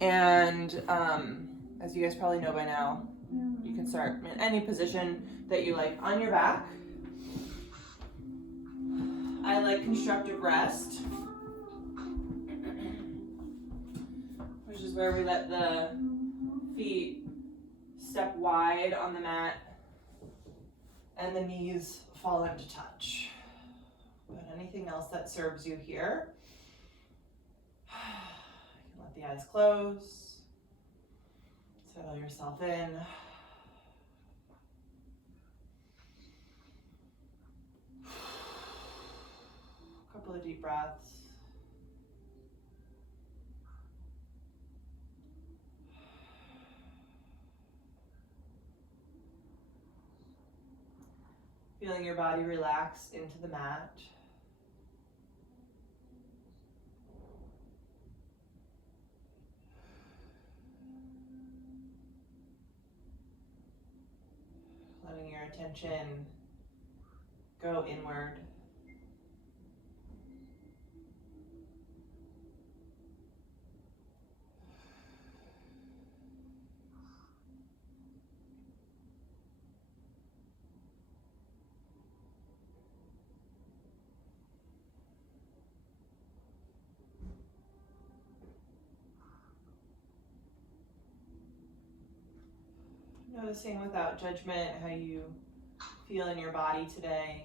And as you guys probably know by now, you can start in any position that you like on your back. I like constructive rest, which is where we let the feet step wide on the mat and the knees fall into touch. But anything else that serves you here, you can let the eyes close, settle yourself in. A couple of deep breaths. Feeling your body relax into the mat. Letting your attention go inward. Noticing without judgment how you feel in your body today.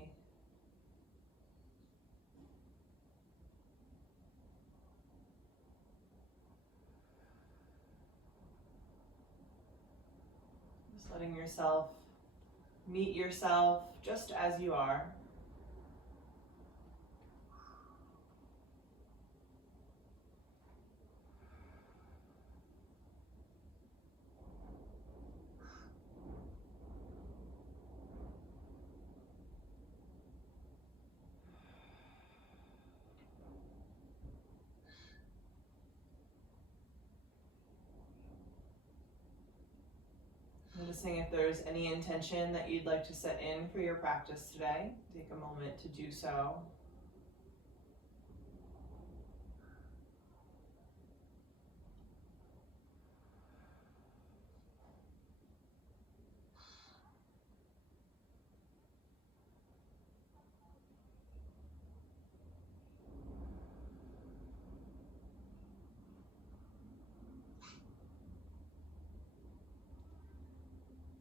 Just letting yourself meet yourself just as you are. Noticing if there's any intention that you'd like to set in for your practice today. Take a moment to do so.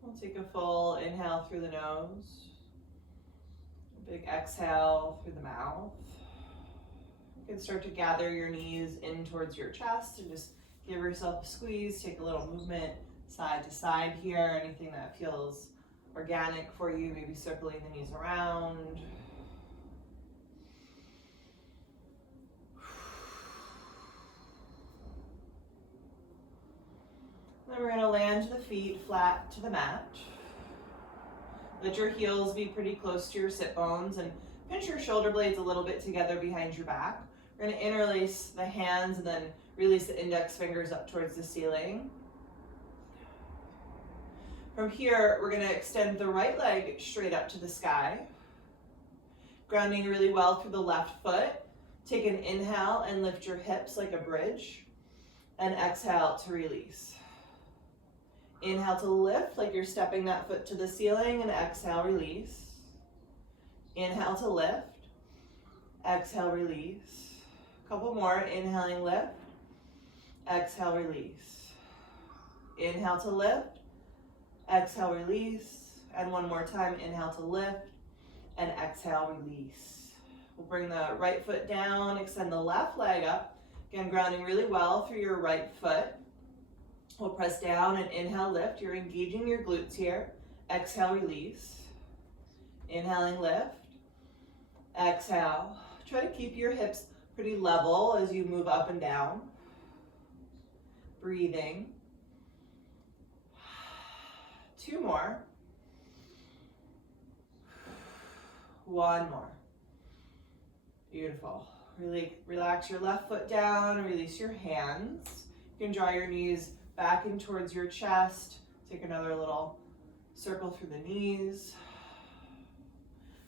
We'll take a full inhale through the nose, a big exhale through the mouth. You can start to gather your knees in towards your chest and just give yourself a squeeze, take a little movement side to side here, anything that feels organic for you, maybe circling the knees around. Then we're going to land the feet flat to the mat. Let your heels be pretty close to your sit bones and pinch your shoulder blades a little bit together behind your back. We're going to interlace the hands and then release the index fingers up towards the ceiling. From here, we're going to extend the right leg straight up to the sky, grounding really well through the left foot. Take an inhale and lift your hips like a bridge, and exhale to release. Inhale to lift like you're stepping that foot to the ceiling, and exhale, release. Inhale to lift, exhale, release. A couple more, inhaling, lift, exhale, release. Inhale to lift, exhale, release. And one more time, inhale to lift, and exhale, release. We'll bring the right foot down, extend the left leg up. Again, grounding really well through your right foot. We'll press down and inhale, lift. You're engaging your glutes here. Exhale, release. Inhaling, lift. Exhale. Try to keep your hips pretty level as you move up and down. Breathing. 2 more. 1 more. Beautiful. Really relax your left foot down, release your hands. You can draw your knees back in towards your chest. Take another little circle through the knees.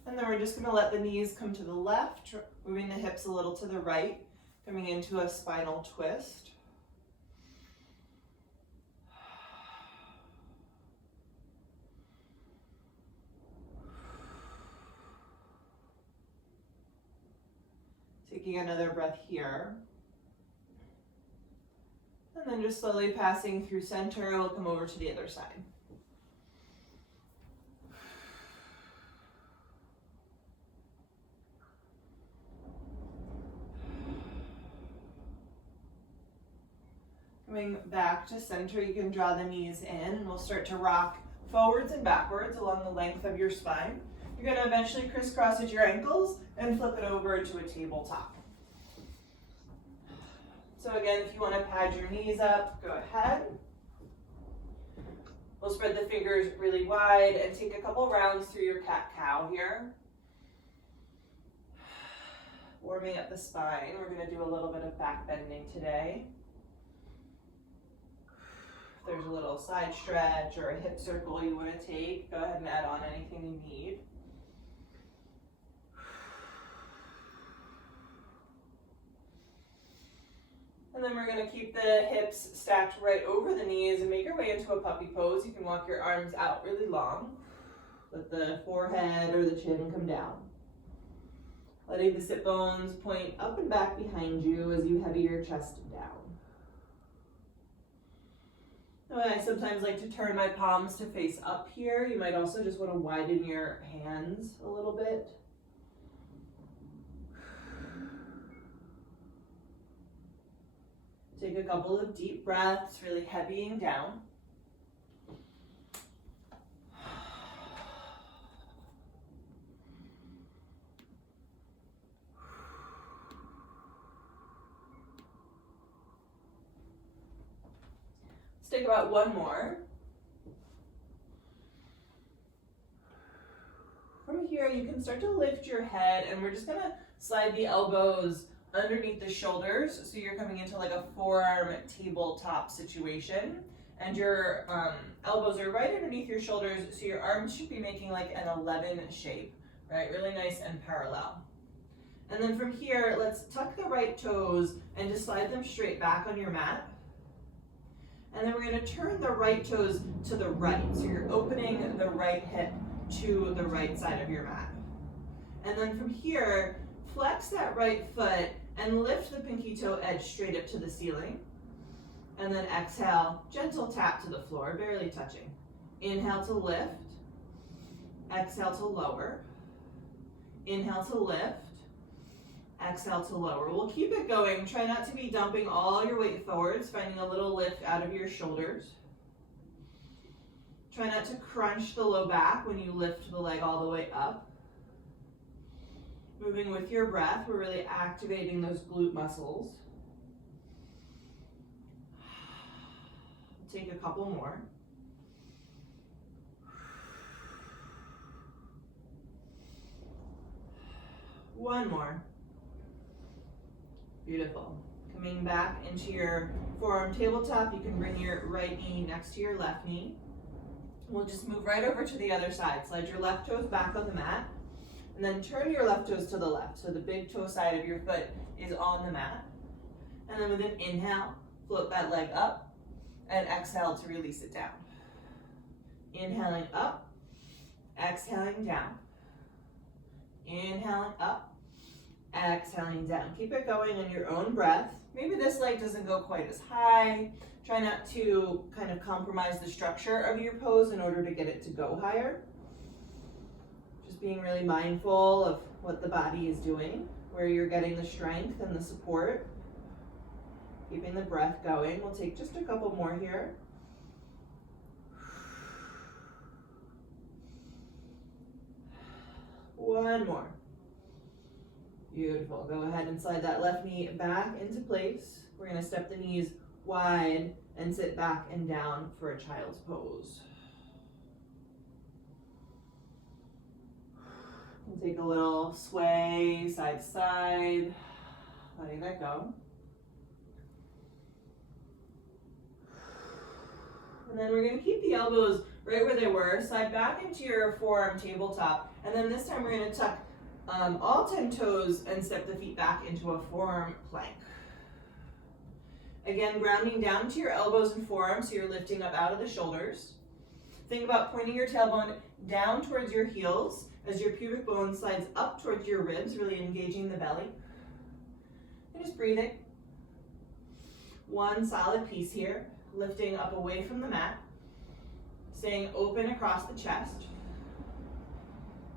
And then we're just going to let the knees come to the left, moving the hips a little to the right, coming into a spinal twist. Taking another breath here. And then just slowly passing through center, we'll come over to the other side. Coming back to center, you can draw the knees in, and we'll start to rock forwards and backwards along the length of your spine. You're going to eventually crisscross at your ankles and flip it over into a tabletop. So again, if you want to pad your knees up, go ahead. We'll spread the fingers really wide and take a couple rounds through your cat-cow here. Warming up the spine. We're going to do a little bit of back bending today. If there's a little side stretch or a hip circle you want to take, go ahead and add on anything you need. And then we're going to keep the hips stacked right over the knees and make your way into a puppy pose. You can walk your arms out really long. Let the forehead or the chin come down. Letting the sit bones point up and back behind you as you heavy your chest down. I sometimes like to turn my palms to face up here. You might also just want to widen your hands a little bit. Take a couple of deep breaths, really heavying down. Let's take about one more. From here, you can start to lift your head, and we're just going to slide the elbows underneath the shoulders, so you're coming into like a forearm tabletop situation, and your elbows are right underneath your shoulders, so your arms should be making like an 11 shape, right? Really nice and parallel. And then from here, let's tuck the right toes and just slide them straight back on your mat. And then we're going to turn the right toes to the right, so you're opening the right hip to the right side of your mat. And then from here, flex that right foot and lift the pinky toe edge straight up to the ceiling. And then exhale, gentle tap to the floor, barely touching. Inhale to lift. Exhale to lower. Inhale to lift. Exhale to lower. We'll keep it going. Try not to be dumping all your weight forwards, finding a little lift out of your shoulders. Try not to crunch the low back when you lift the leg all the way up. Moving with your breath, we're really activating those glute muscles. Take a couple more. One more. Beautiful. Coming back into your forearm tabletop, you can bring your right knee next to your left knee. We'll just move right over to the other side. Slide your left toes back on the mat. And then turn your left toes to the left, so the big toe side of your foot is on the mat. And then with an inhale, float that leg up, and exhale to release it down. Inhaling up, exhaling down. Inhaling up, exhaling down. Keep it going on your own breath. Maybe this leg doesn't go quite as high. Try not to kind of compromise the structure of your pose in order to get it to go higher. Being really mindful of what the body is doing, where you're getting the strength and the support. Keeping the breath going. We'll take just a couple more here. One more. Beautiful. Go ahead and slide that left knee back into place. We're going to step the knees wide and sit back and down for a child's pose. Take a little sway side to side, letting that go. And then we're going to keep the elbows right where they were, slide back into your forearm tabletop, and then this time we're going to tuck all 10 toes and step the feet back into a forearm plank. Again, grounding down to your elbows and forearms, so you're lifting up out of the shoulders. Think about pointing your tailbone down towards your heels as your pubic bone slides up towards your ribs, really engaging the belly. And just breathing. One solid piece here, lifting up away from the mat, staying open across the chest.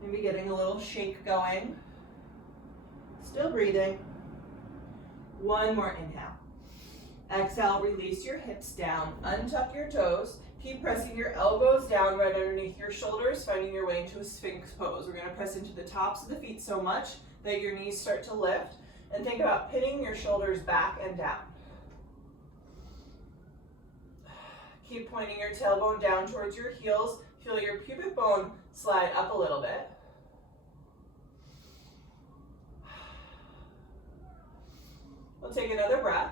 Maybe getting a little shake going. Still breathing. One more inhale. Exhale, release your hips down, untuck your toes. Keep pressing your elbows down right underneath your shoulders, finding your way into a Sphinx pose. We're going to press into the tops of the feet so much that your knees start to lift. And think about pinning your shoulders back and down. Keep pointing your tailbone down towards your heels. Feel your pubic bone slide up a little bit. We'll take another breath.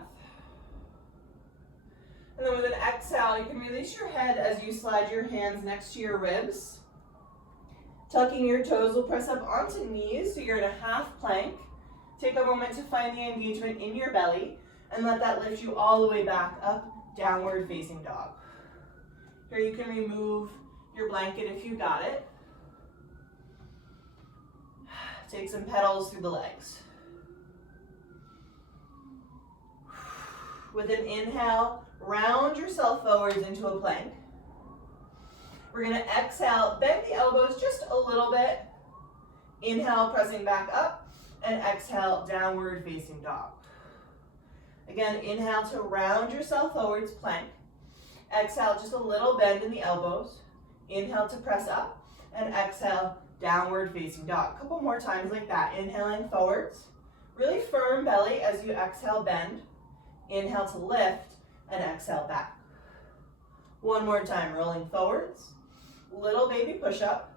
And then with an exhale, you can release your head as you slide your hands next to your ribs. Tucking your toes will press up onto knees, so you're in a half plank. Take a moment to find the engagement in your belly and let that lift you all the way back up, downward facing dog. Here you can remove your blanket if you got it. Take some pedals through the legs. With an inhale, round yourself forwards into a plank. We're going to exhale, bend the elbows just a little bit. Inhale, pressing back up, and exhale, downward facing dog. Again, inhale to round yourself forwards, plank. Exhale, just a little bend in the elbows. Inhale to press up, and exhale, downward facing dog. A couple more times like that. Inhaling forwards. Really firm belly as you exhale, bend. Inhale to lift, and exhale back. One more time, rolling forwards. Little baby push-up.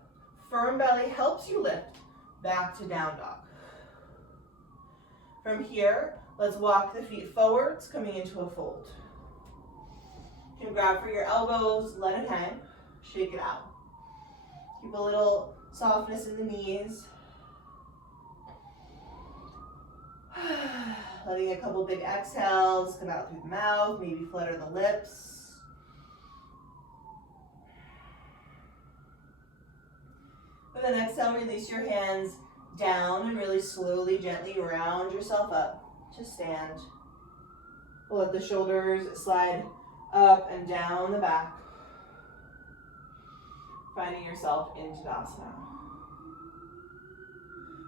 Firm belly helps you lift. Back to down dog. From here, let's walk the feet forwards, coming into a fold. You can grab for your elbows, let it hang, shake it out. Keep a little softness in the knees. Letting a couple big exhales come out through the mouth, maybe flutter the lips. With an exhale, release your hands down and really slowly, gently round yourself up to stand. We'll let the shoulders slide up and down the back. Finding yourself in Tadasana.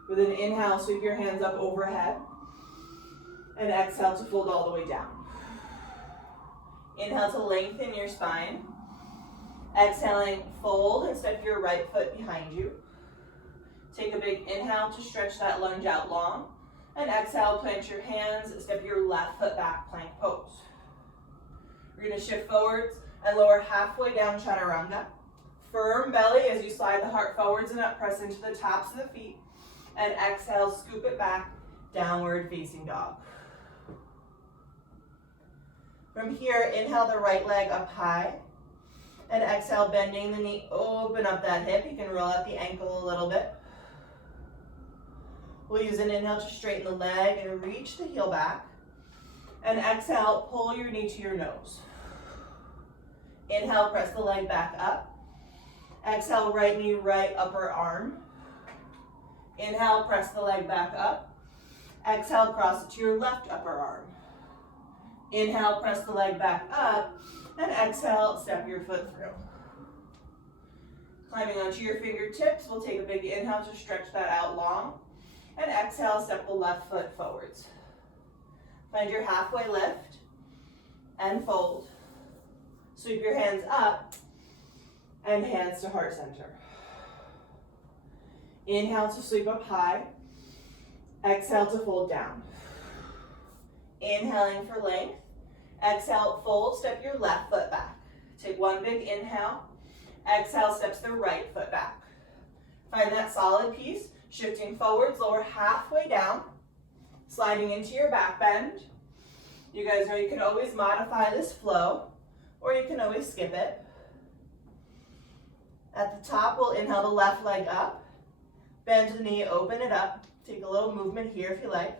With an inhale, sweep your hands up overhead. And exhale to fold all the way down. Inhale to lengthen your spine. Exhaling, fold and step your right foot behind you. Take a big inhale to stretch that lunge out long. And exhale, plant your hands, step your left foot back, plank pose. We're going to shift forwards and lower halfway down, chaturanga. Firm belly as you slide the heart forwards and up, press into the tops of the feet. And exhale, scoop it back, downward facing dog. From here, inhale the right leg up high. And exhale, bending the knee, open up that hip. You can roll out the ankle a little bit. We'll use an inhale to straighten the leg and reach the heel back. And exhale, pull your knee to your nose. Inhale, press the leg back up. Exhale, right knee, right upper arm. Inhale, press the leg back up. Exhale, cross it to your left upper arm. Inhale, press the leg back up. And exhale, step your foot through. Climbing onto your fingertips, we'll take a big inhale to stretch that out long. And exhale, step the left foot forwards. Find your halfway lift and fold. Sweep your hands up and hands to heart center. Inhale to sweep up high. Exhale to fold down. Inhaling for length. Exhale, fold, step your left foot back. Take one big inhale. Exhale, steps the right foot back. Find that solid piece. Shifting forwards, lower halfway down. Sliding into your back bend. You guys know you can always modify this flow, or you can always skip it. At the top, we'll inhale the left leg up. Bend the knee, open it up. Take a little movement here if you like.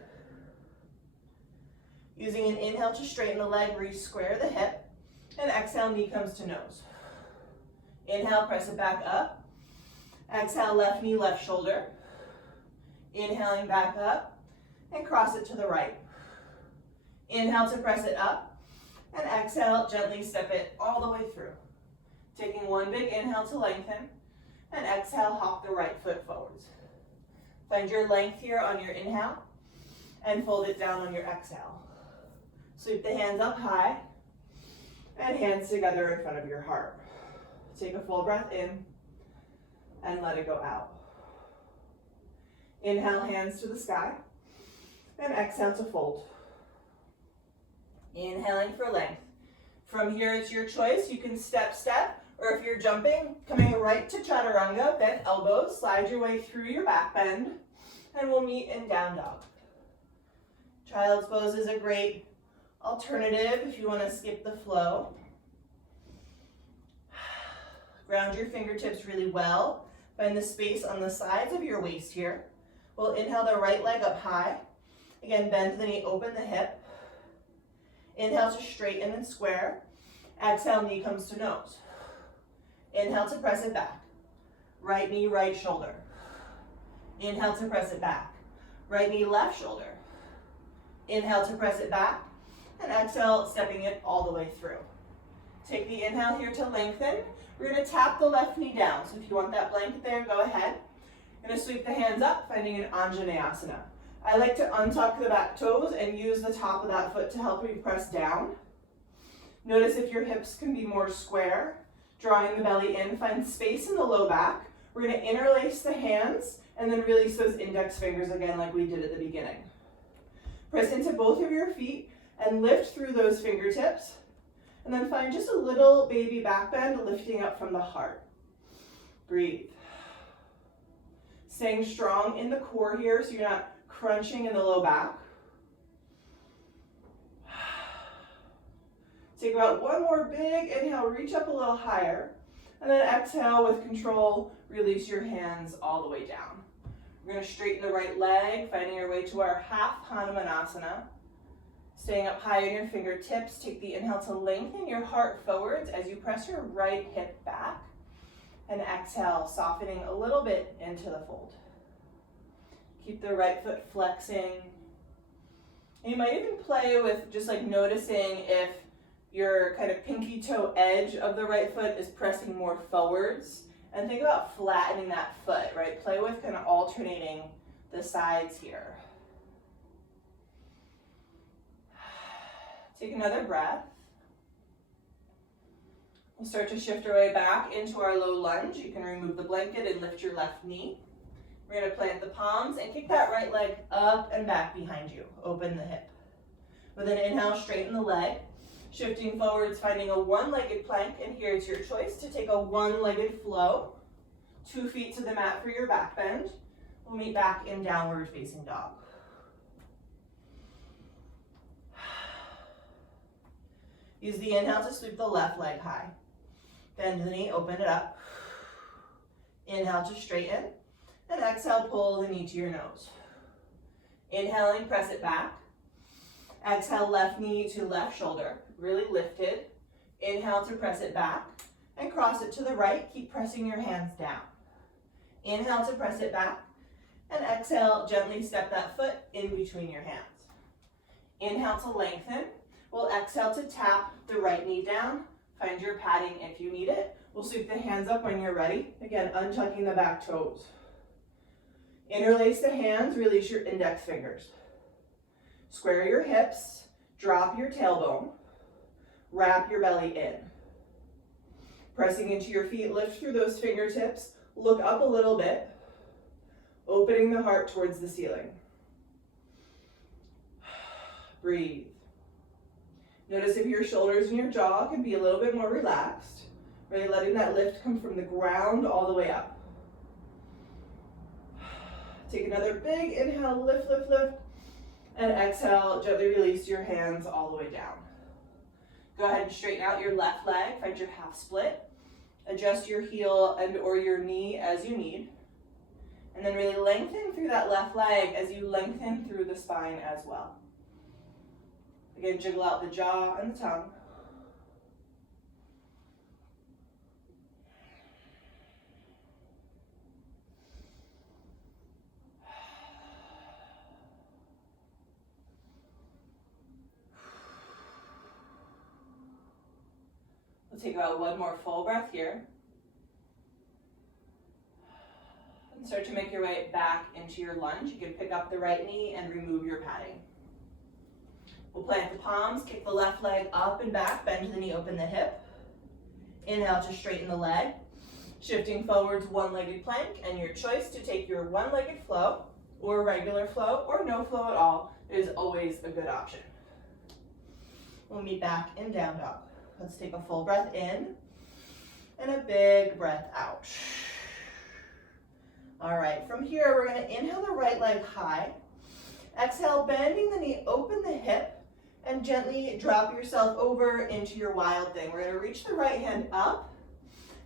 Using an inhale to straighten the leg, re-square the hip. And exhale, knee comes to nose. Inhale, press it back up. Exhale, left knee, left shoulder. Inhaling back up and cross it to the right. Inhale to press it up, and exhale, gently step it all the way through. Taking one big inhale to lengthen, and exhale, hop the right foot forwards. Find your length here on your inhale, and fold it down on your exhale. Sweep the hands up high, and hands together in front of your heart. Take a full breath in, and let it go out. Inhale, hands to the sky, and exhale to fold. Inhaling for length. From here, it's your choice. You can step, or if you're jumping, coming right to chaturanga, bent elbows, slide your way through your back bend, and we'll meet in down dog. Child's pose is a great alternative if you want to skip the flow. Ground your fingertips really well. Find the space on the sides of your waist here. We'll inhale the right leg up high. Again, bend the knee, open the hip. Inhale to straighten and square. Exhale, knee comes to nose. Inhale to press it back. Right knee, right shoulder. Inhale to press it back. Right knee, left shoulder. Inhale to press it back. And exhale, stepping it all the way through. Take the inhale here to lengthen. We're going to tap the left knee down. So if you want that blanket there, go ahead. Going to sweep the hands up, finding an Anjaneyasana. I like to untuck the back toes and use the top of that foot to help you press down. Notice if your hips can be more square. Drawing the belly in, find space in the low back. We're going to interlace the hands and then release those index fingers again like we did at the beginning. Press into both of your feet and lift through those fingertips. And then find just a little baby back bend lifting up from the heart. Breathe. Staying strong in the core here so you're not crunching in the low back. Take about one more big inhale, reach up a little higher. And then exhale with control, release your hands all the way down. We're going to straighten the right leg, finding your way to our half Hanumanasana. Staying up high in your fingertips, take the inhale to lengthen your heart forwards as you press your right hip back. And exhale, softening a little bit into the fold. Keep the right foot flexing. And you might even play with just like noticing if your kind of pinky toe edge of the right foot is pressing more forwards. And think about flattening that foot, right? Play with kind of alternating the sides here. Take another breath. We'll start to shift our way back into our low lunge. You can remove the blanket and lift your left knee. We're going to plant the palms and kick that right leg up and back behind you. Open the hip. With an inhale, straighten the leg. Shifting forwards, finding a one-legged plank, and here it's your choice to take a one-legged flow. 2 feet to the mat for your back bend. We'll meet back in downward facing dog. Use the inhale to sweep the left leg high. Bend the knee, open it up. Inhale to straighten. And exhale, pull the knee to your nose. Inhaling, press it back. Exhale, left knee to left shoulder, really lifted. Inhale to press it back. And cross it to the right, keep pressing your hands down. Inhale to press it back. And exhale, gently step that foot in between your hands. Inhale to lengthen. We'll exhale to tap the right knee down. Find your padding if you need it. We'll sweep the hands up when you're ready. Again, untucking the back toes. Interlace the hands, release your index fingers. Square your hips, drop your tailbone, wrap your belly in. Pressing into your feet, lift through those fingertips, look up a little bit, opening the heart towards the ceiling. Breathe. Notice if your shoulders and your jaw can be a little bit more relaxed, really letting that lift come from the ground all the way up. Take another big inhale, lift, lift, lift, and exhale, gently release your hands all the way down. Go ahead and straighten out your left leg, find your half split. Adjust your heel and or your knee as you need. And then really lengthen through that left leg as you lengthen through the spine as well. Again, jiggle out the jaw and the tongue. We'll take about one more full breath here. And start to make your way back into your lunge. You can pick up the right knee and remove your padding. We'll plant the palms, kick the left leg up and back, bend the knee, open the hip. Inhale to straighten the leg. Shifting forwards, one-legged plank, and your choice to take your one-legged flow or regular flow or no flow at all is always a good option. We'll meet back in down dog. Let's take a full breath in and a big breath out. All right, from here, we're gonna inhale the right leg high. Exhale, bending the knee, open the hip, and gently drop yourself over into your wild thing. We're gonna reach the right hand up,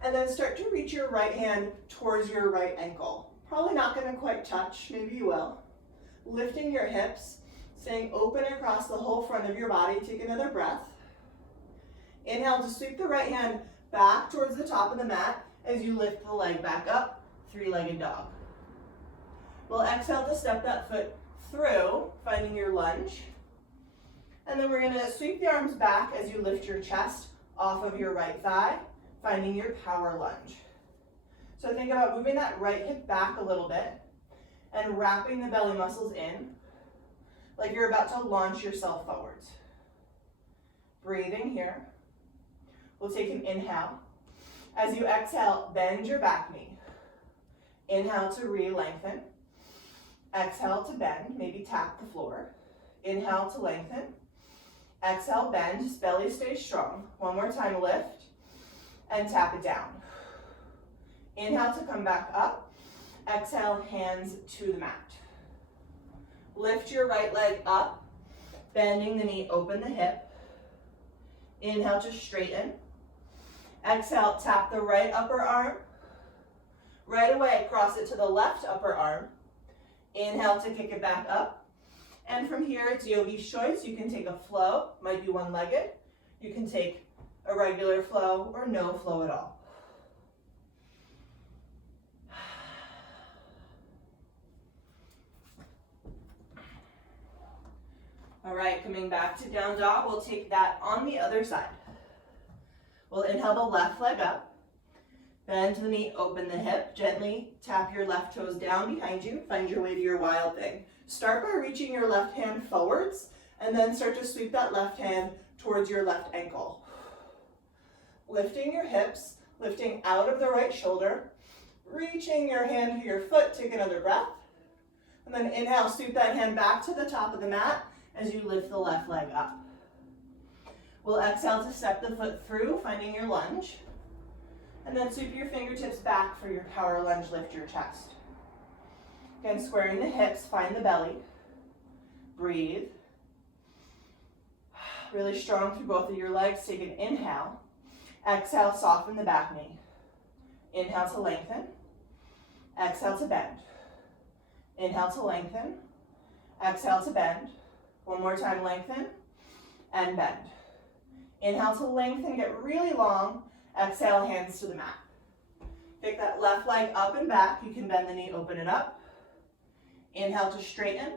and then start to reach your right hand towards your right ankle. Probably not gonna quite touch, maybe you will. Lifting your hips, staying open across the whole front of your body. Take another breath. Inhale to sweep the right hand back towards the top of the mat as you lift the leg back up, three-legged dog. We'll exhale to step that foot through, finding your lunge. And then we're gonna sweep the arms back as you lift your chest off of your right thigh, finding your power lunge. So think about moving that right hip back a little bit and wrapping the belly muscles in like you're about to launch yourself forwards. Breathing here. We'll take an inhale. As you exhale, bend your back knee. Inhale to re-lengthen. Exhale to bend, maybe tap the floor. Inhale to lengthen. Exhale, bend, belly stays strong. One more time, lift and tap it down. Inhale to come back up. Exhale, hands to the mat. Lift your right leg up, bending the knee, open the hip. Inhale to straighten. Exhale, tap the right upper arm. Right away, cross it to the left upper arm. Inhale to kick it back up. And from here, it's yogi's choice. You can take a flow, might be one-legged. You can take a regular flow or no flow at all. All right, coming back to down dog, we'll take that on the other side. We'll inhale the left leg up, bend the knee, open the hip, gently tap your left toes down behind you, find your way to your wild thing. Start by reaching your left hand forwards, and then start to sweep that left hand towards your left ankle. Lifting your hips, lifting out of the right shoulder, reaching your hand to your foot, take another breath, and then inhale, sweep that hand back to the top of the mat as you lift the left leg up. We'll exhale to step the foot through, finding your lunge, and then sweep your fingertips back for your power lunge, lift your chest. Again, squaring the hips, find the belly, breathe. Really strong through both of your legs, take an inhale. Exhale, soften the back knee. Inhale to lengthen. Exhale to bend. Inhale to lengthen. Exhale to bend. One more time, lengthen and bend. Inhale to lengthen, get really long. Exhale, hands to the mat. Pick that left leg up and back. You can bend the knee, open it up. Inhale to straighten.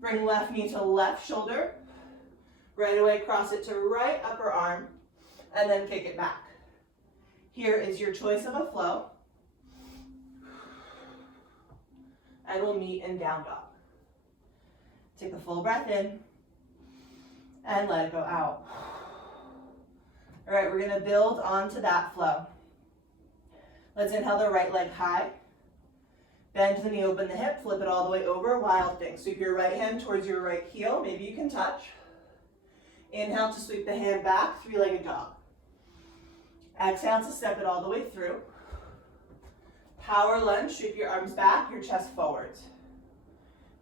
Bring left knee to left shoulder. Right away, cross it to right upper arm, and then kick it back. Here is your choice of a flow. And we'll meet in down dog. Take a full breath in, and let it go out. All right, we're gonna build onto that flow. Let's inhale the right leg high. Bend the knee, open the hip, flip it all the way over, wild thing. Sweep your right hand towards your right heel, maybe you can touch. Inhale to sweep the hand back, three-legged dog. Exhale to step it all the way through. Power lunge, sweep your arms back, your chest forwards.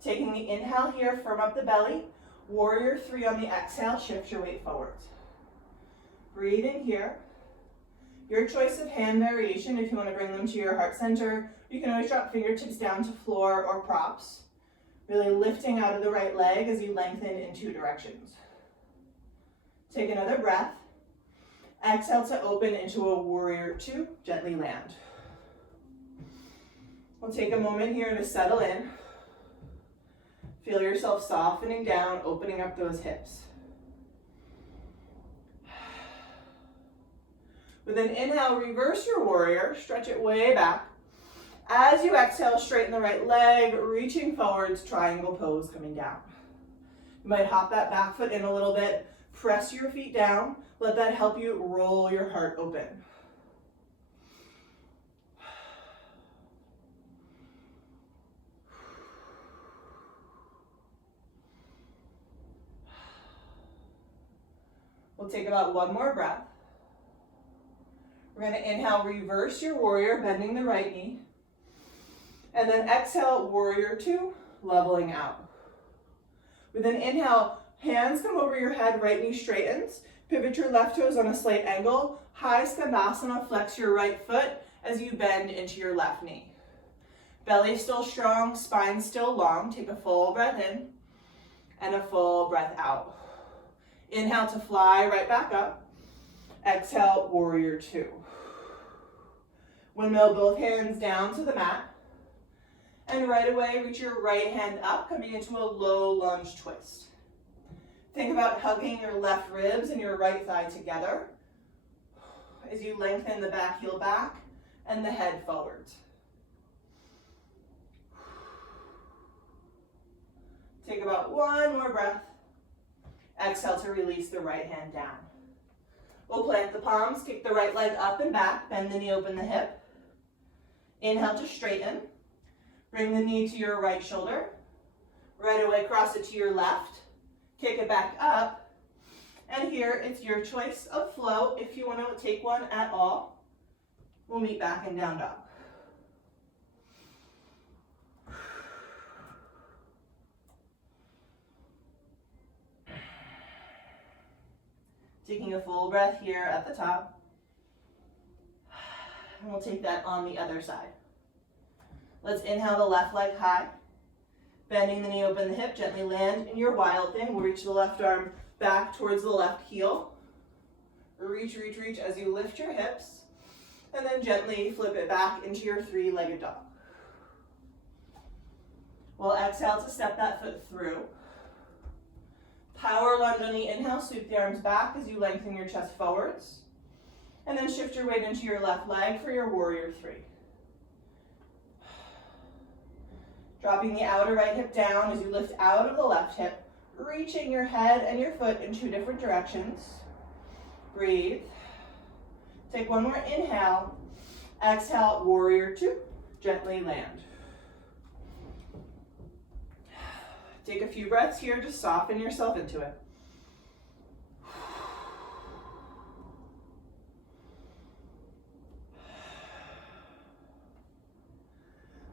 Taking the inhale here, firm up the belly. Warrior three on the exhale, shift your weight forwards. Breathe in here. Your choice of hand variation, if you want to bring them to your heart center, you can always drop fingertips down to floor or props. Really lifting out of the right leg as you lengthen in two directions. Take another breath. Exhale to open into a warrior two, gently land. We'll take a moment here to settle in. Feel yourself softening down, opening up those hips. With an inhale, reverse your warrior, stretch it way back. As you exhale, straighten the right leg, reaching forwards, triangle pose coming down. You might hop that back foot in a little bit, press your feet down, let that help you roll your heart open. We'll take about one more breath. We're going to inhale, reverse your warrior, bending the right knee. And then exhale, warrior two, leveling out. With an inhale, hands come over your head, right knee straightens. Pivot your left toes on a slight angle. High Skandasana, flex your right foot as you bend into your left knee. Belly still strong, spine still long. Take a full breath in and a full breath out. Inhale to fly right back up. Exhale, warrior two. Windmill both hands down to the mat. And right away, reach your right hand up, coming into a low lunge twist. Think about hugging your left ribs and your right thigh together as you lengthen the back heel back and the head forwards. Take about one more breath. Exhale to release the right hand down. We'll plant the palms, kick the right leg up and back, bend the knee, open the hip. Inhale to straighten. Bring the knee to your right shoulder. Right away, cross it to your left. Kick it back up. And here, it's your choice of flow. If you want to take one at all, we'll meet back in down dog. Taking a full breath here at the top. And we'll take that on the other side. Let's inhale the left leg high. Bending the knee, open the hip, gently land in your wild thing. We'll reach the left arm back towards the left heel. Reach, reach, reach as you lift your hips. And then gently flip it back into your three-legged dog. We'll exhale to step that foot through. Power lunge on the inhale, sweep the arms back as you lengthen your chest forwards. And then shift your weight into your left leg for your warrior three. Dropping the outer right hip down as you lift out of the left hip, reaching your head and your foot in two different directions. Breathe. Take one more inhale. Exhale, warrior two. Gently land. Take a few breaths here to soften yourself into it.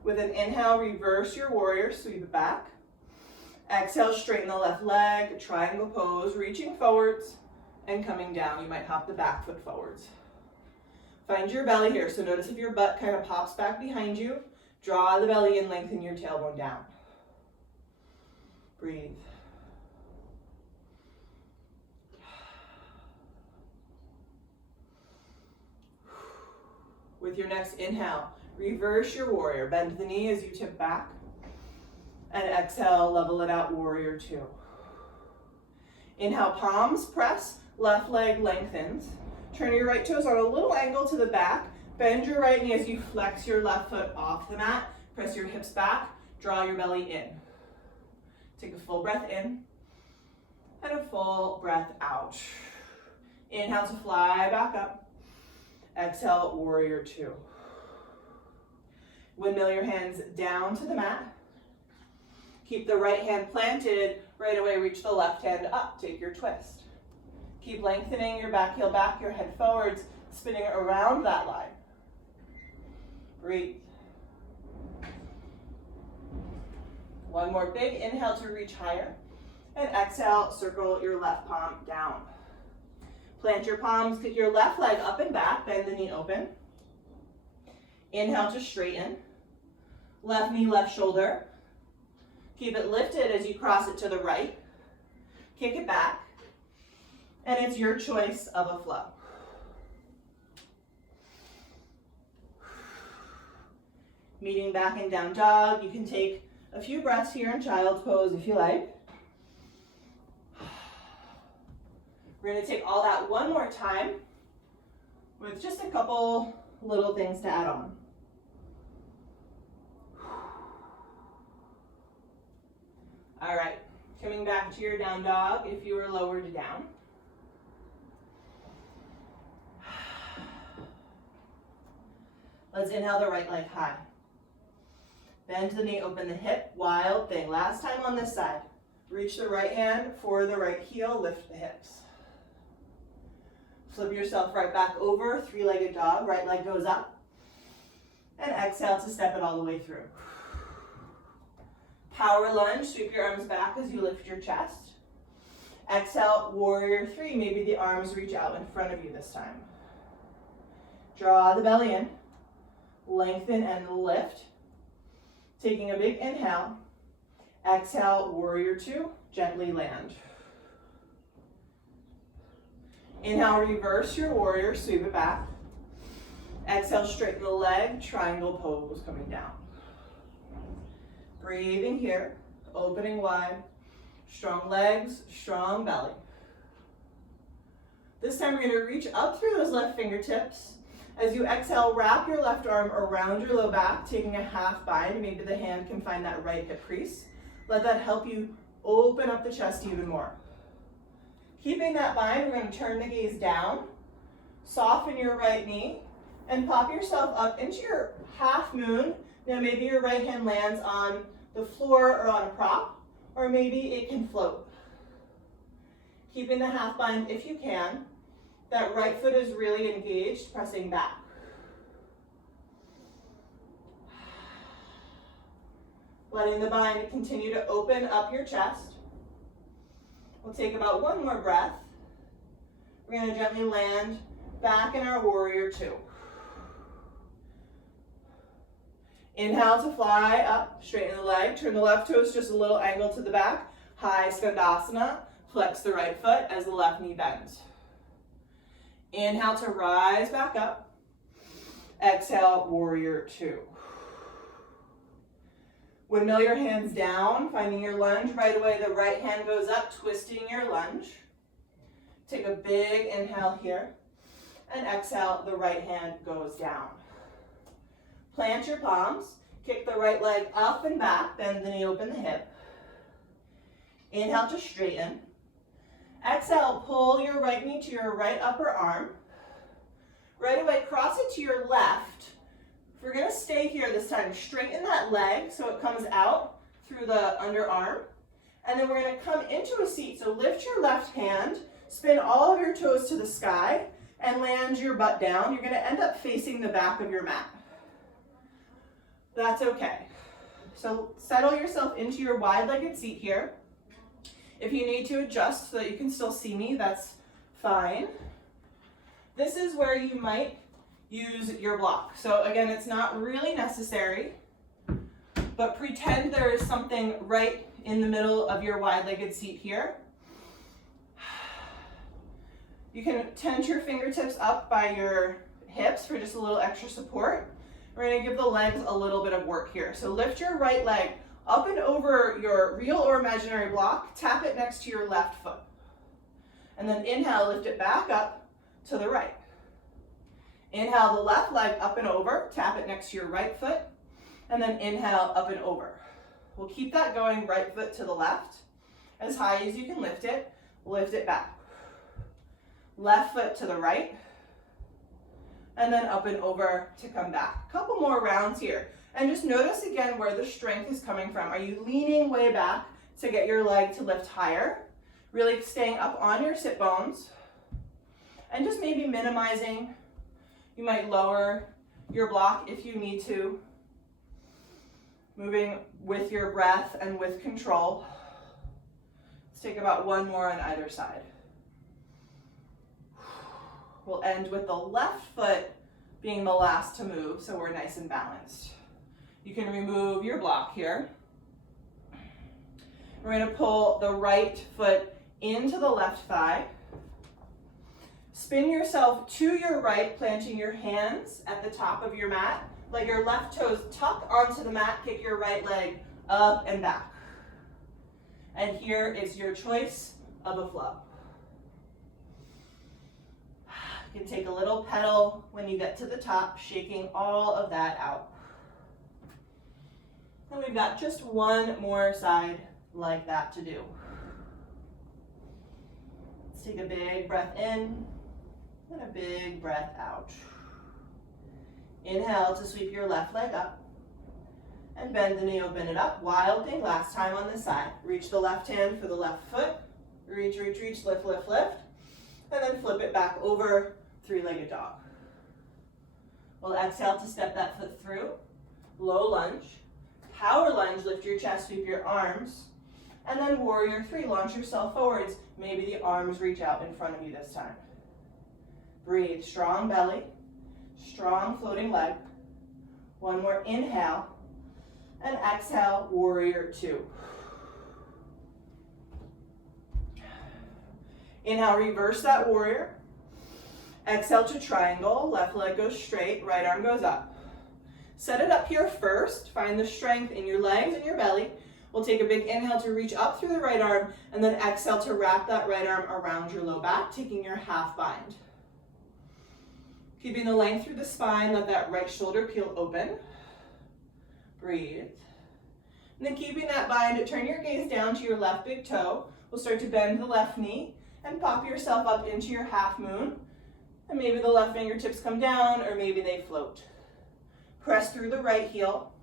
With an inhale, reverse your warrior, sweep it back. Exhale, straighten the left leg, triangle pose, reaching forwards and coming down. You might hop the back foot forwards. Find your belly here. So notice if your butt kind of pops back behind you, draw the belly in, lengthen your tailbone down. Breathe. With your next inhale, reverse your warrior. Bend the knee as you tip back. And exhale, level it out, warrior two. Inhale, palms press, left leg lengthens. Turn your right toes on a little angle to the back. Bend your right knee as you flex your left foot off the mat. Press your hips back, draw your belly in. Take a full breath in and a full breath out. Inhale to fly back up. Exhale, warrior two. Windmill your hands down to the mat. Keep the right hand planted. Right away, reach the left hand up. Take your twist. Keep lengthening your back heel back, your head forwards, spinning around that line. Breathe. One more big inhale to reach higher. And exhale, circle your left palm down. Plant your palms, kick your left leg up and back, bend the knee open. Inhale to straighten. Left knee, left shoulder. Keep it lifted as you cross it to the right. Kick it back. And it's your choice of a flow. Meeting back in down dog. You can take a few breaths here in child's pose if you like. We're going to take all that one more time. with just a couple little things to add on. All right, coming back to your down dog if you were lowered down. Let's inhale the right leg high. Bend the knee, open the hip, wild thing. Last time on this side. Reach the right hand for the right heel, lift the hips. Flip yourself right back over, three-legged dog, right leg goes up. And exhale to step it all the way through. Power lunge, sweep your arms back as you lift your chest. Exhale, warrior three, maybe the arms reach out in front of you this time. Draw the belly in, lengthen and lift. Taking a big inhale, exhale, warrior two, gently land. Inhale, reverse your warrior, sweep it back. Exhale, straighten the leg, triangle pose coming down. Breathing here, opening wide, strong legs, strong belly. This time we're going to reach up through those left fingertips. As you exhale, wrap your left arm around your low back, taking a half bind. Maybe the hand can find that right hip crease. Let that help you open up the chest even more. Keeping that bind, we're going to turn the gaze down, soften your right knee, and pop yourself up into your half moon. Now maybe your right hand lands on the floor or on a prop, or maybe it can float. Keeping the half bind if you can. That right foot is really engaged, pressing back. Letting the bind continue to open up your chest. We'll take about one more breath. We're going to gently land back in our warrior two. Inhale to fly up, straighten the leg, turn the left toes just a little angle to the back. High skandasana, flex the right foot as the left knee bends. Inhale to rise back up. Exhale, warrior two. Windmill your hands down, finding your lunge. Right away, the right hand goes up, twisting your lunge. Take a big inhale here. And exhale, the right hand goes down. Plant your palms. Kick the right leg up and back. Bend the knee, open the hip. Inhale to straighten. Exhale, pull your right knee to your right upper arm. Right away, cross it to your left. We're going to stay here this time. Straighten that leg so it comes out through the underarm. And then we're going to come into a seat. So lift your left hand, spin all of your toes to the sky, and land your butt down. You're going to end up facing the back of your mat. That's okay. So settle yourself into your wide-legged seat here. If you need to adjust so that you can still see me, that's fine. This is where you might use your block. So again, it's not really necessary, but pretend there is something right in the middle of your wide-legged seat here. You can tense your fingertips up by your hips for just a little extra support. We're going to give the legs a little bit of work here. So lift your right leg up and over your real or imaginary block, tap it next to your left foot. And then inhale, lift it back up to the right. Inhale the left leg up and over, tap it next to your right foot, and then inhale up and over. We'll keep that going, right foot to the left, as high as you can lift it back. Left foot to the right, and then up and over to come back. A couple more rounds here. And just notice again where the strength is coming from. Are you leaning way back to get your leg to lift higher? Really staying up on your sit bones. And just maybe minimizing. You might lower your block if you need to. Moving with your breath and with control. Let's take about one more on either side. We'll end with the left foot being the last to move, so we're nice and balanced. You can remove your block here. We're going to pull the right foot into the left thigh. Spin yourself to your right, planting your hands at the top of your mat. Let your left toes tuck onto the mat, kick your right leg up and back. And here is your choice of a flow. You can take a little pedal when you get to the top, shaking all of that out. And we've got just one more side like that to do. Let's take a big breath in and a big breath out. Inhale to sweep your left leg up and bend the knee, open it up. Wild thing, last time on this side. Reach the left hand for the left foot. Reach, reach, reach, lift, lift, lift. And then flip it back over, three-legged dog. We'll exhale to step that foot through. Low lunge. Power lunge, lift your chest, sweep your arms. And then warrior three, launch yourself forwards. Maybe the arms reach out in front of you this time. Breathe, strong belly, strong floating leg. One more inhale. And exhale, warrior two. Inhale, reverse that warrior. Exhale to triangle, left leg goes straight, right arm goes up. Set it up here first, find the strength in your legs and your belly. We'll take a big inhale to reach up through the right arm, and then exhale to wrap that right arm around your low back, taking your half bind. Keeping the length through the spine, let that right shoulder peel open. Breathe. And then keeping that bind, turn your gaze down to your left big toe. We'll start to bend the left knee and pop yourself up into your half moon. And maybe the left fingertips come down, or maybe they float. Press through the right heel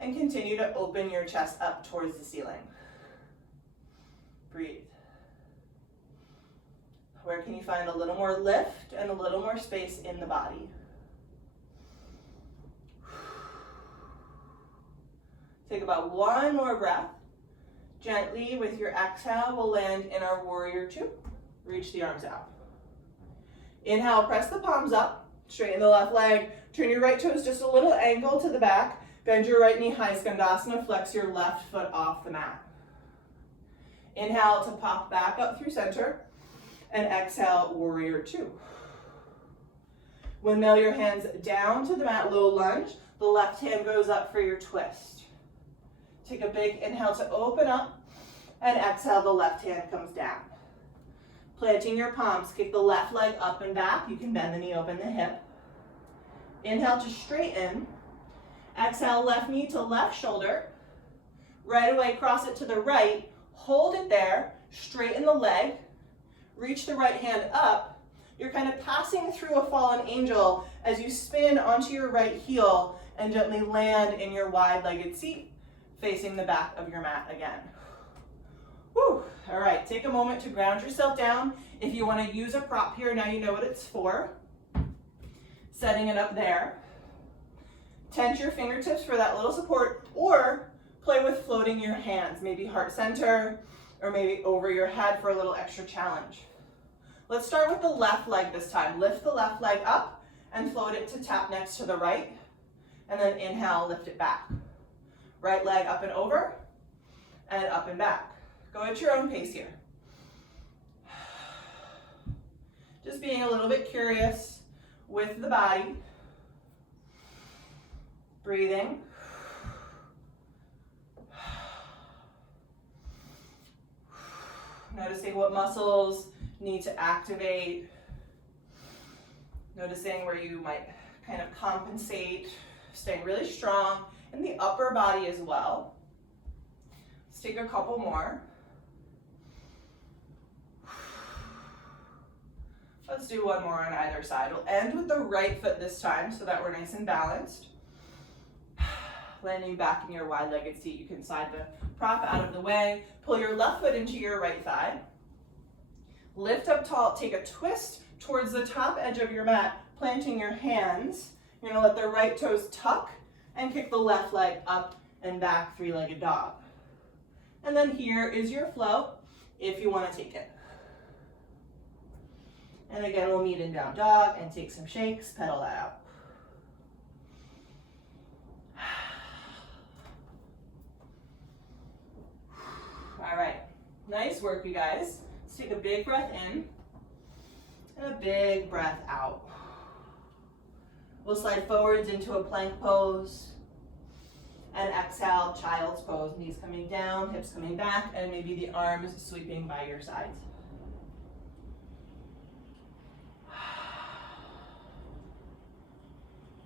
and continue to open your chest up towards the ceiling. Breathe. Where can you find a little more lift and a little more space in the body? Take about one more breath. Gently, with your exhale, we'll land in our warrior two. Reach the arms out. Inhale, press the palms up, straighten the left leg, turn your right toes just a little angle to the back, bend your right knee, high skandasana, flex your left foot off the mat. Inhale to pop back up through center, and exhale, warrior two. Windmill your hands down to the mat, low lunge. The left hand goes up for your twist. Take a big inhale to open up, and exhale, the left hand comes down. Planting your palms, kick the left leg up and back. You can bend the knee, open the hip. Inhale to straighten. Exhale, left knee to left shoulder. Right away, cross it to the right. Hold it there. Straighten the leg. Reach the right hand up. You're kind of passing through a fallen angel as you spin onto your right heel and gently land in your wide-legged seat, facing the back of your mat again. Whew. All right, take a moment to ground yourself down. If you want to use a prop here, now you know what it's for. Setting it up there. Tense your fingertips for that little support, or play with floating your hands, maybe heart center, or maybe over your head for a little extra challenge. Let's start with the left leg this time. Lift the left leg up and float it to tap next to the right, and then inhale, lift it back. Right leg up and over, and up and back. Go at your own pace here. Just being a little bit curious with the body. Breathing. Noticing what muscles need to activate. Noticing where you might kind of compensate. Staying really strong in the upper body as well. Let's take a couple more. Let's do one more on either side. We'll end with the right foot this time so that we're nice and balanced. Landing back in your wide-legged seat. You can slide the prop out of the way. Pull your left foot into your right thigh. Lift up tall. Take a twist towards the top edge of your mat, planting your hands. You're going to let the right toes tuck and kick the left leg up and back, three-legged dog. And then here is your flow if you want to take it. And again, we'll meet in down dog and take some shakes, pedal that out. All right, nice work, you guys. Let's take a big breath in and a big breath out. We'll slide forwards into a plank pose and exhale, child's pose. Knees coming down, hips coming back, and maybe the arms sweeping by your sides.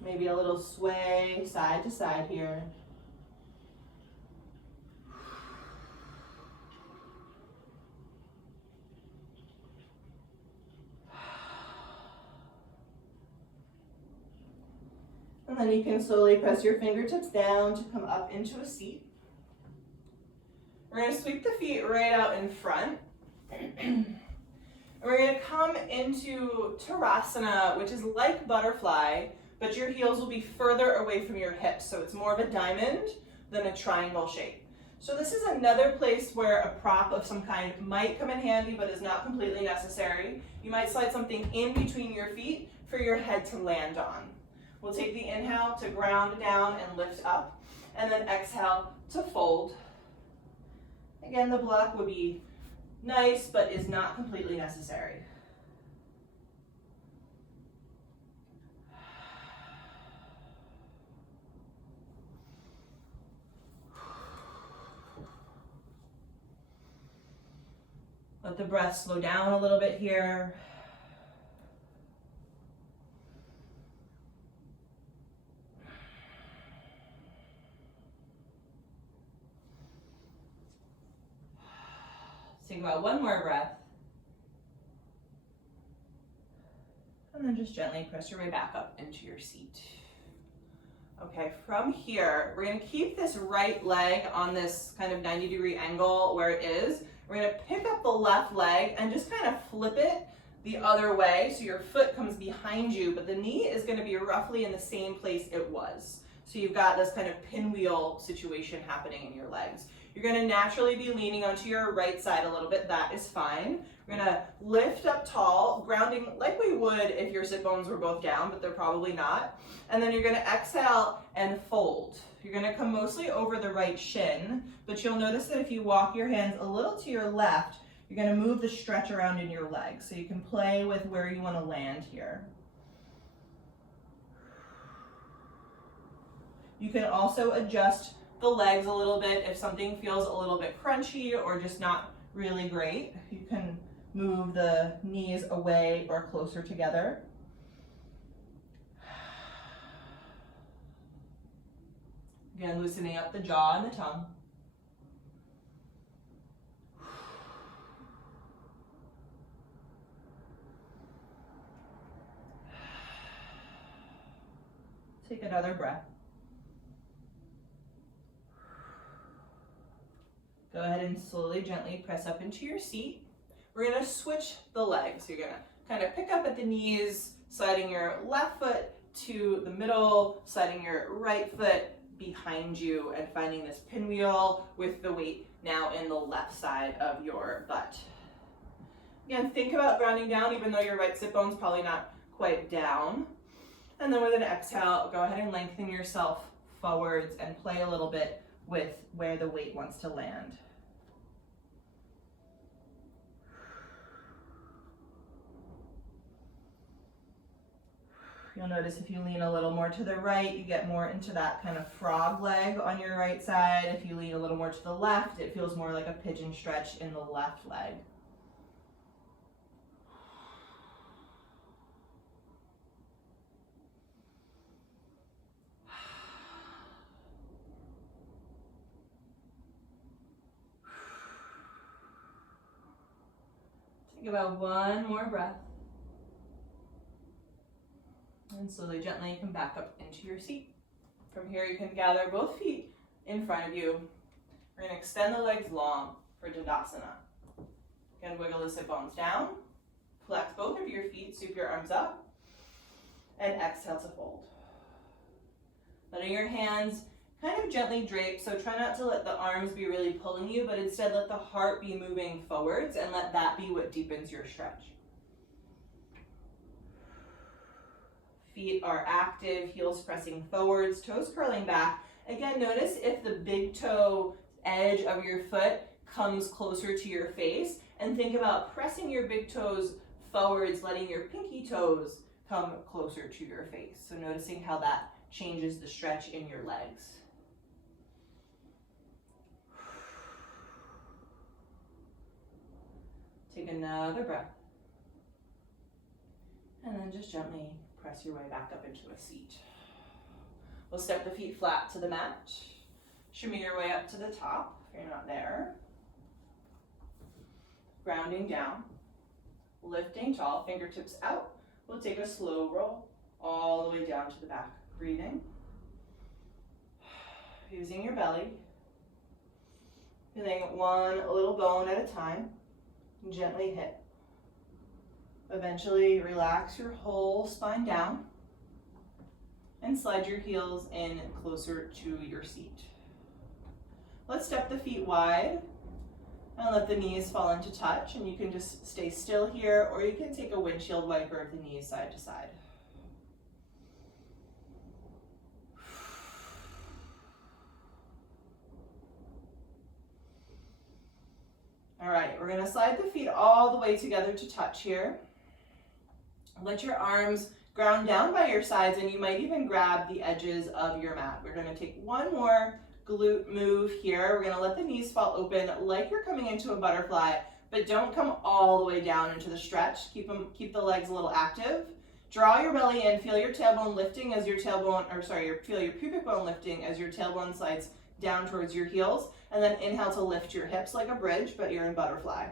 Maybe a little sway side to side here. And then you can slowly press your fingertips down to come up into a seat. We're going to sweep the feet right out in front. And we're going to come into Tadasana, which is like butterfly, but your heels will be further away from your hips. So it's more of a diamond than a triangle shape. So this is another place where a prop of some kind might come in handy, but is not completely necessary. You might slide something in between your feet for your head to land on. We'll take the inhale to ground down and lift up, and then exhale to fold. Again, the block would be nice, but is not completely necessary. Let the breath slow down a little bit here. Think about one more breath. And then just gently press your way back up into your seat. Okay, from here, we're going to keep this right leg on this kind of 90-degree angle where it is. We're going to pick up the left leg and just kind of flip it the other way so your foot comes behind you, but the knee is going to be roughly in the same place it was. So you've got this kind of pinwheel situation happening in your legs. You're going to naturally be leaning onto your right side a little bit. That is fine. We're going to lift up tall, grounding like we would if your sit bones were both down, but they're probably not. And then you're going to exhale and fold. You're going to come mostly over the right shin, but you'll notice that if you walk your hands a little to your left, you're going to move the stretch around in your legs. So you can play with where you want to land here. You can also adjust the legs a little bit if something feels a little bit crunchy or just not really great. You can move the knees away or closer together. Again, loosening up the jaw and the tongue. Take another breath. Go ahead and slowly, gently press up into your seat. We're going to switch the legs. You're going to kind of pick up at the knees, sliding your left foot to the middle, sliding your right foot behind you, and finding this pinwheel with the weight now in the left side of your butt. Again, think about grounding down, even though your right sit bone's probably not quite down. And then with an exhale, go ahead and lengthen yourself forwards and play a little bit with where the weight wants to land. You'll notice if you lean a little more to the right, you get more into that kind of frog leg on your right side. If you lean a little more to the left, it feels more like a pigeon stretch in the left leg. Take about one more breath. And slowly, gently come back up into your seat. From here, you can gather both feet in front of you. We're going to extend the legs long for Tadasana. Again, wiggle the sit bones down. Flex both of your feet, sweep your arms up, and exhale to fold. Letting your hands kind of gently drape, so try not to let the arms be really pulling you, but instead let the heart be moving forwards and let that be what deepens your stretch. Feet are active, heels pressing forwards, toes curling back. Again, notice if the big toe edge of your foot comes closer to your face, and think about pressing your big toes forwards, letting your pinky toes come closer to your face. So noticing how that changes the stretch in your legs. Take another breath. And then just gently press your way back up into a seat. We'll step the feet flat to the mat. Shimmy your way up to the top if you're not there. Grounding down. Lifting tall, fingertips out. We'll take a slow roll all the way down to the back. Breathing. Using your belly. Feeling one little bone at a time. Gently hit. Eventually relax your whole spine down and slide your heels in closer to your seat. Let's step the feet wide and let the knees fall into touch, and you can just stay still here, or you can take a windshield wiper of the knees side to side. All right, we're gonna slide the feet all the way together to touch here. Let your arms ground down by your sides, and you might even grab the edges of your mat. We're gonna take one more glute move here. We're gonna let the knees fall open like you're coming into a butterfly, but don't come all the way down into the stretch. Keep the legs a little active. Draw your belly in, feel your tailbone lifting as your feel your pubic bone lifting as your tailbone slides down towards your heels, and then inhale to lift your hips like a bridge, but you're in butterfly.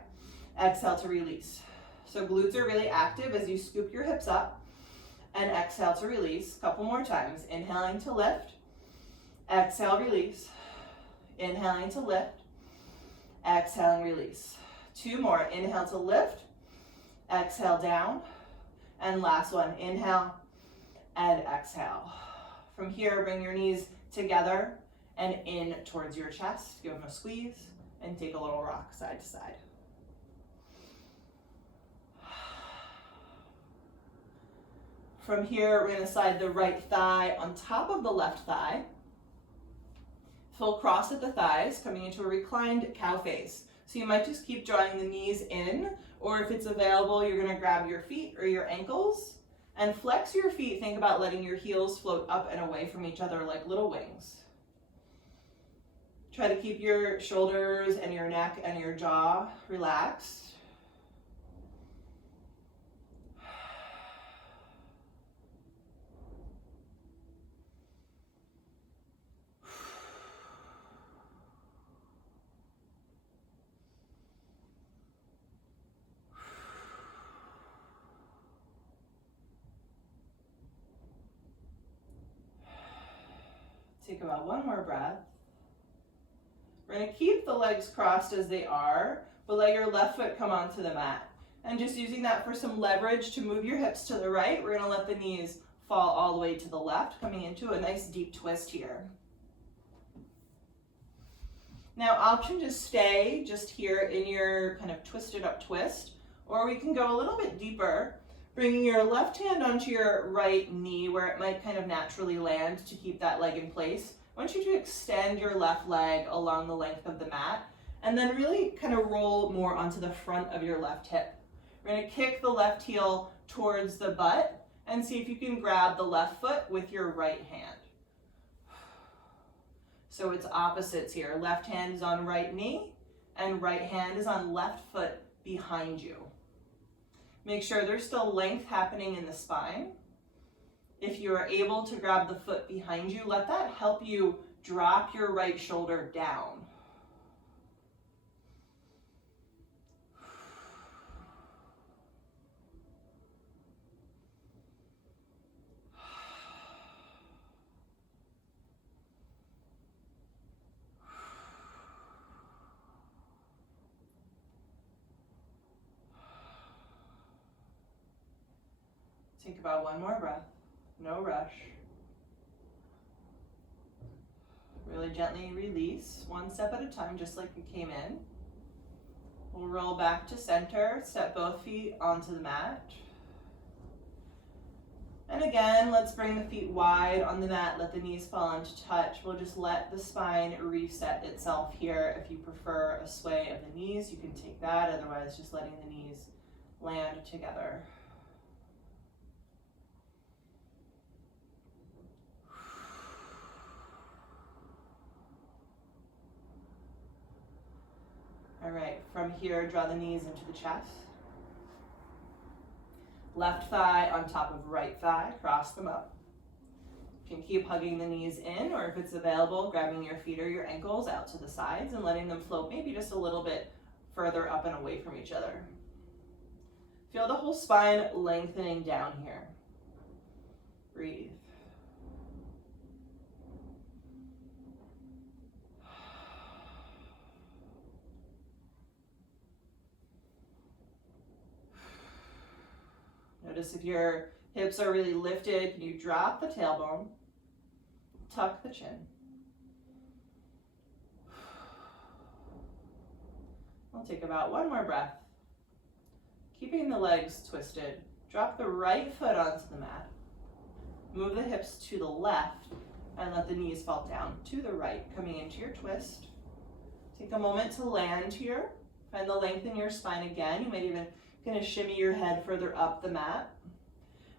Exhale to release. So glutes are really active as you scoop your hips up, and exhale to release. A couple more times. Inhaling to lift. Exhale, release. Inhaling to lift. Exhaling, release. Two more. Inhale to lift. Exhale down. And last one. Inhale and exhale. From here, bring your knees together and in towards your chest. Give them a squeeze and take a little rock side to side. From here, we're going to slide the right thigh on top of the left thigh. Full cross at the thighs, coming into a reclined cow face. So you might just keep drawing the knees in, or if it's available, you're going to grab your feet or your ankles and flex your feet. Think about letting your heels float up and away from each other like little wings. Try to keep your shoulders and your neck and your jaw relaxed. Take about one more breath. We're going to keep the legs crossed as they are, but let your left foot come onto the mat. And just using that for some leverage to move your hips to the right, we're going to let the knees fall all the way to the left, coming into a nice deep twist here. Now, option to stay just here in your kind of twisted up twist, or we can go a little bit deeper, bringing your left hand onto your right knee where it might kind of naturally land to keep that leg in place. I want you to extend your left leg along the length of the mat and then really kind of roll more onto the front of your left hip. We're going to kick the left heel towards the butt and see if you can grab the left foot with your right hand. So it's opposites here. Left hand is on right knee and right hand is on left foot behind you. Make sure there's still length happening in the spine. If you are able to grab the foot behind you, let that help you drop your right shoulder down. Take about one more breath. No rush. Really gently release, one step at a time, just like you came in. We'll roll back to center, step both feet onto the mat. And again, let's bring the feet wide on the mat, let the knees fall into touch. We'll just let the spine reset itself here. If you prefer a sway of the knees, you can take that. Otherwise, just letting the knees land together. All right, from here, draw the knees into the chest. Left thigh on top of right thigh, cross them up. You can keep hugging the knees in, or if it's available, grabbing your feet or your ankles out to the sides and letting them float maybe just a little bit further up and away from each other. Feel the whole spine lengthening down here. Breathe. Notice if your hips are really lifted, can you drop the tailbone, tuck the chin. We'll take about one more breath. Keeping the legs twisted, drop the right foot onto the mat. Move the hips to the left and let the knees fall down to the right, coming into your twist. Take a moment to land here. Find the length in your spine again. You might even kind of shimmy your head further up the mat.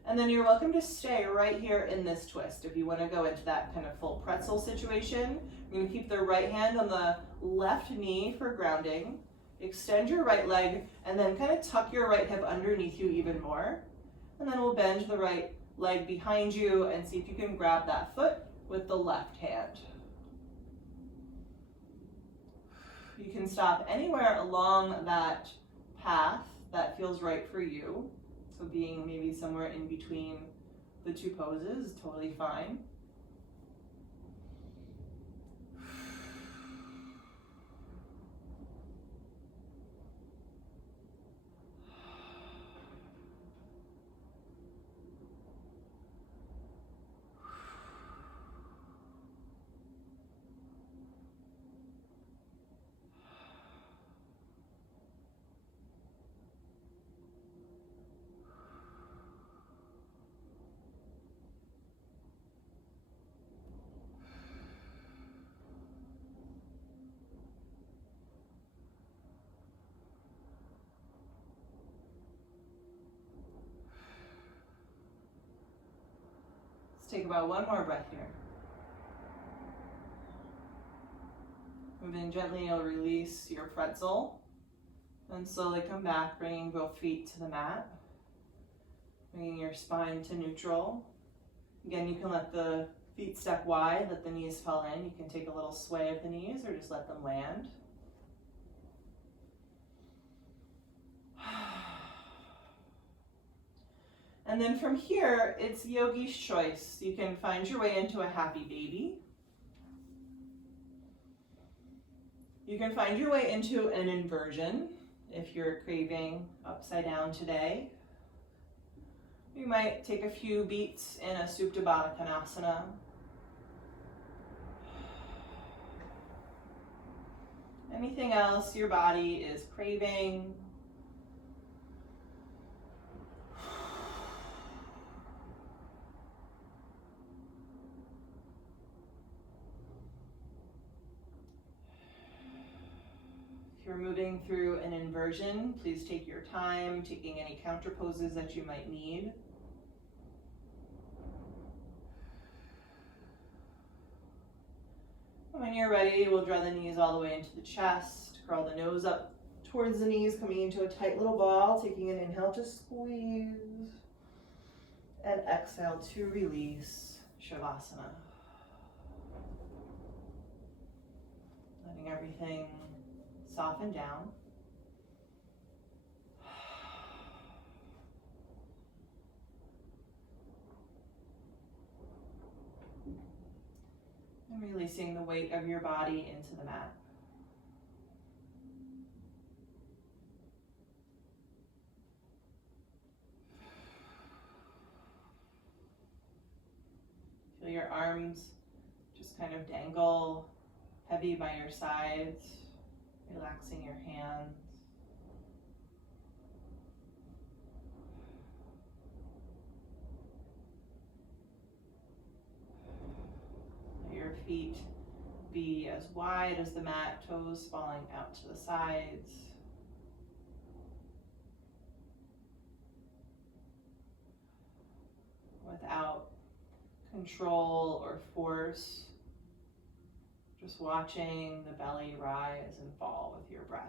And then you're welcome to stay right here in this twist. If you want to go into that kind of full pretzel situation, you're going to keep the right hand on the left knee for grounding. Extend your right leg and then kind of tuck your right hip underneath you even more. And then we'll bend the right leg behind you and see if you can grab that foot with the left hand. You can stop anywhere along that path that feels right for you. So being maybe somewhere in between the two poses is totally fine. Take about one more breath here. Moving gently, you'll release your pretzel and slowly come back, bringing both feet to the mat, bringing your spine to neutral. Again, you can let the feet step wide, let the knees fall in. You can take a little sway of the knees or just let them land. And then from here, it's yogi's choice. You can find your way into a happy baby. You can find your way into an inversion if you're craving upside down today. You might take a few beats in a Supta Baddha Konasana. Anything else your body is craving. If you're moving through an inversion, please take your time, taking any counter poses that you might need. When you're ready, we'll draw the knees all the way into the chest, curl the nose up towards the knees, coming into a tight little ball, taking an inhale to squeeze, and exhale to release, Shavasana. Letting everything soften down. And releasing the weight of your body into the mat. Feel your arms just kind of dangle heavy by your sides. Relaxing your hands. Let your feet be as wide as the mat, toes falling out to the sides. Without control or force. Just watching the belly rise and fall with your breath.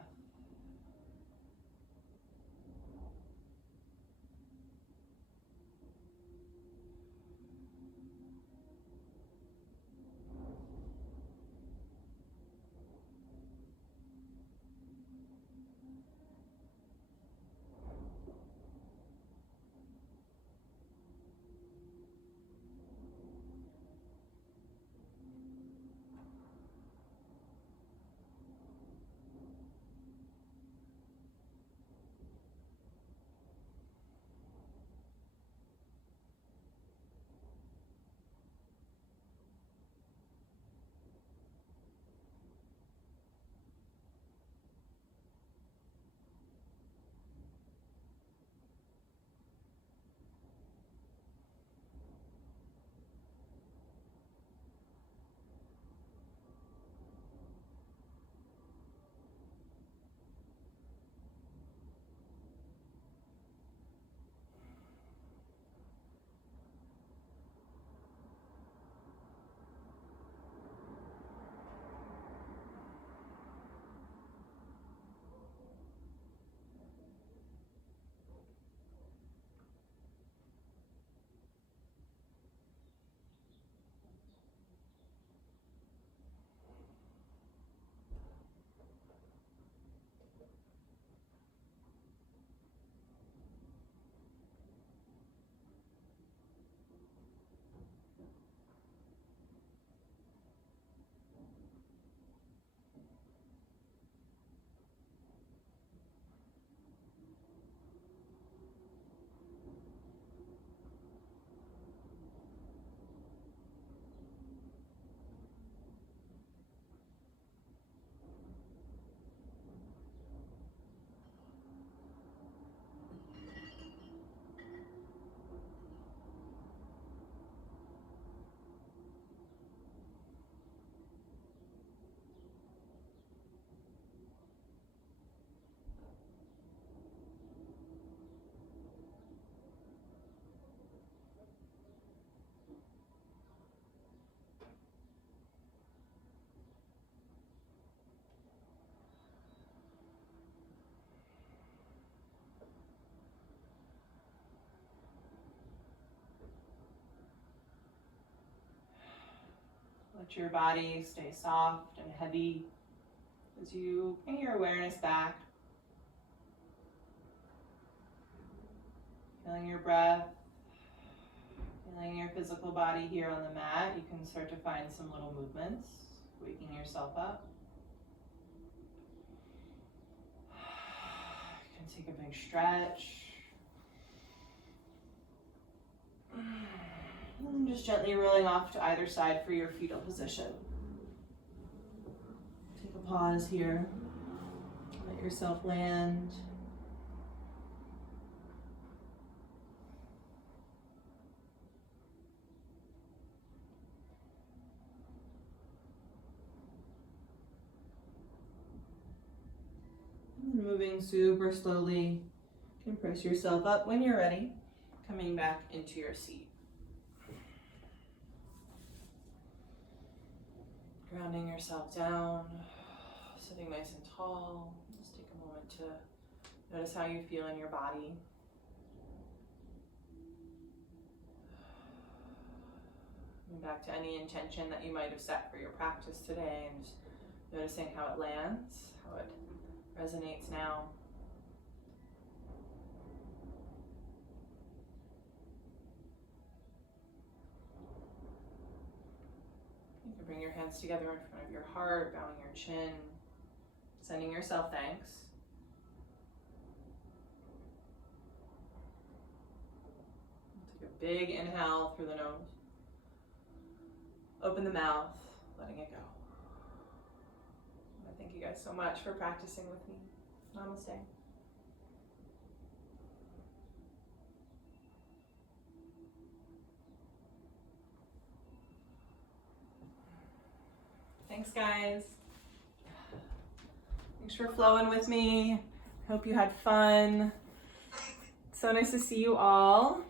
Let your body stay soft and heavy as you bring your awareness back. Feeling your breath, feeling your physical body here on the mat. You can start to find some little movements, waking yourself up. You can take a big stretch. And just gently rolling off to either side for your fetal position. Take a pause here. Let yourself land. And moving super slowly, you can press yourself up when you're ready, coming back into your seat. Grounding yourself down, sitting nice and tall. Just take a moment to notice how you feel in your body. Coming back to any intention that you might have set for your practice today and just noticing how it lands, how it resonates now. You can bring your hands together in front of your heart, bowing your chin, sending yourself thanks. Take a big inhale through the nose. Open the mouth, letting it go. I thank you guys so much for practicing with me. Namaste. Thanks, guys. Thanks for flowing with me. Hope you had fun. So nice to see you all.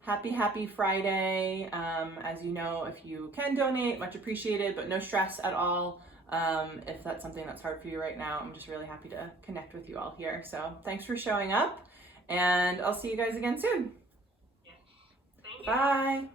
Happy Friday. As you know, if you can donate, much appreciated, but no stress at all. If that's something that's hard for you right now, I'm just really happy to connect with you all here. So thanks for showing up, and I'll see you guys again soon. Yeah. Thank you. Bye.